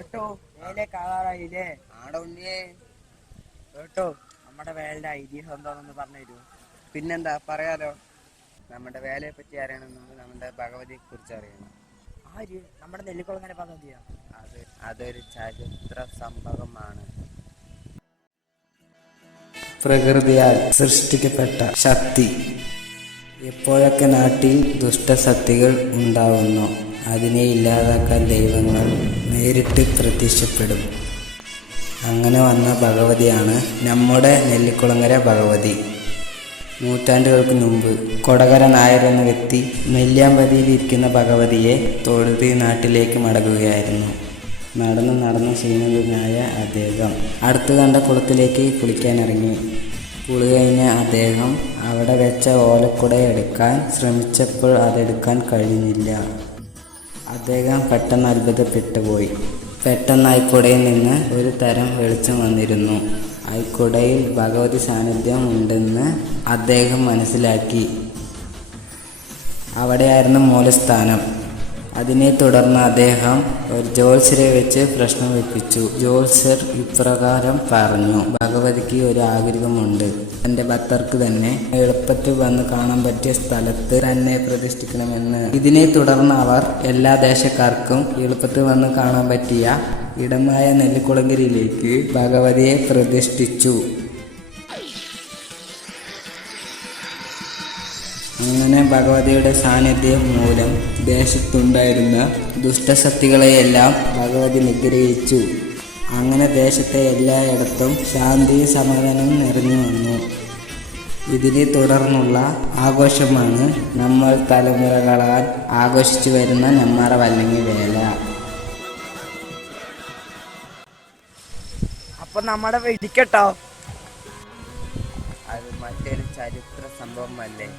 കേട്ടോ വേലെ കാണാറായില്ലേ? ആടെ ഉണ്ണിയേ കേട്ടോ നമ്മുടെ വേലയുടെ ഐതിഹ്യം എന്താണെന്ന് പറഞ്ഞു തരൂ. പിന്നെന്താ പറയാലോ. നമ്മുടെ വേലയെ പറ്റി അറിയണമെന്ന് നമ്മുടെ ഭഗവതിയെ കുറിച്ച് അറിയണം. ആര്? നമ്മുടെ നെല്ലിക്കുളങ്ങര ഭഗവതിയാ? അതൊരു ചരിത്ര സംഭവമാണ്. പ്രകൃതിയാൽ സൃഷ്ടിക്കപ്പെട്ട ശക്തി. എപ്പോഴൊക്കെ നാട്ടിൽ ദുഷ്ടശക്തികൾ ഉണ്ടാവുന്നു, അതിനെ ഇല്ലാതാക്കാൻ ദൈവങ്ങൾ നേരിട്ട് പ്രത്യക്ഷപ്പെടും. അങ്ങനെ വന്ന ഭഗവതിയാണ് നമ്മുടെ നെല്ലിക്കുളങ്ങര ഭഗവതി. നൂറ്റാണ്ടുകൾക്ക് മുമ്പ് കൊടകര നായർ എന്ന വ്യക്തി നെല്ലിയാമ്പതിയിലിരിക്കുന്ന ഭഗവതിയെ തൊഴുത് നാട്ടിലേക്ക് മടങ്ങുകയായിരുന്നു. നടന്ന് ക്ഷീണിതനായ അദ്ദേഹം അടുത്ത് കണ്ട കുളത്തിലേക്ക് കുളിക്കാനിറങ്ങി. കുളി കഴിഞ്ഞ അദ്ദേഹം അവിടെ വെച്ച ഓലക്കുട എടുക്കാൻ ശ്രമിച്ചപ്പോൾ അതെടുക്കാൻ കഴിഞ്ഞില്ല. അദ്ദേഹം പെട്ടെന്ന് അത്ഭുതപ്പെട്ടു പോയി. പെട്ടെന്ന് ആയിക്കുടയിൽ നിന്ന് ഒരു തരം വെളിച്ചം വന്നിരുന്നു. ആയിക്കുടയിൽ ഭഗവതി സാന്നിധ്യം ഉണ്ടെന്ന് അദ്ദേഹം മനസ്സിലാക്കി. അവിടെയായിരുന്നു മൂലസ്ഥാനം. അതിനെ തുടർന്ന് അദ്ദേഹം ഒരു ജ്യോത്സ്യരെ വെച്ച് പ്രശ്നം വെപ്പിച്ചു. ജ്യോത്സ്യർ ഇപ്രകാരം പറഞ്ഞു: ഭഗവതിക്ക് ഒരു ആഗ്രഹമുണ്ട്. തൻ്റെ ഭക്തർക്ക് തന്നെ എളുപ്പത്തിൽ വന്ന് കാണാൻ പറ്റിയ സ്ഥലത്ത് തന്നെ പ്രതിഷ്ഠിക്കണമെന്ന്. ഇതിനെ തുടർന്ന് അവർ എല്ലാ ദേശക്കാർക്കും എളുപ്പത്തിൽ വന്ന് കാണാൻ പറ്റിയ ഇടമായ നെല്ലിക്കുളങ്കരിയിലേക്ക് ഭഗവതിയെ പ്രതിഷ്ഠിച്ചു. അങ്ങനെ ഭഗവതിയുടെ സാന്നിധ്യം മൂലം ദേശത്തുണ്ടായിരുന്ന ദുഷ്ടശക്തികളെയെല്ലാം ഭഗവതി നിഗ്രഹിച്ചു. അങ്ങനെ ദേശത്തെ എല്ലായിടത്തും ശാന്തിയും സമാധാനവും നിറഞ്ഞു വന്നു. ഇതിനെ തുടർന്നുള്ള ആഘോഷമാണ് നമ്മൾ തലമുറകളാൽ ആഘോഷിച്ചു വരുന്ന നെന്മാറ വല്ലങ്ങി വേല. അപ്പൊ നമ്മുടെ വെടിക്കട്ടോ? അത് മറ്റൊരു ചരിത്ര സംഭവമല്ലേ?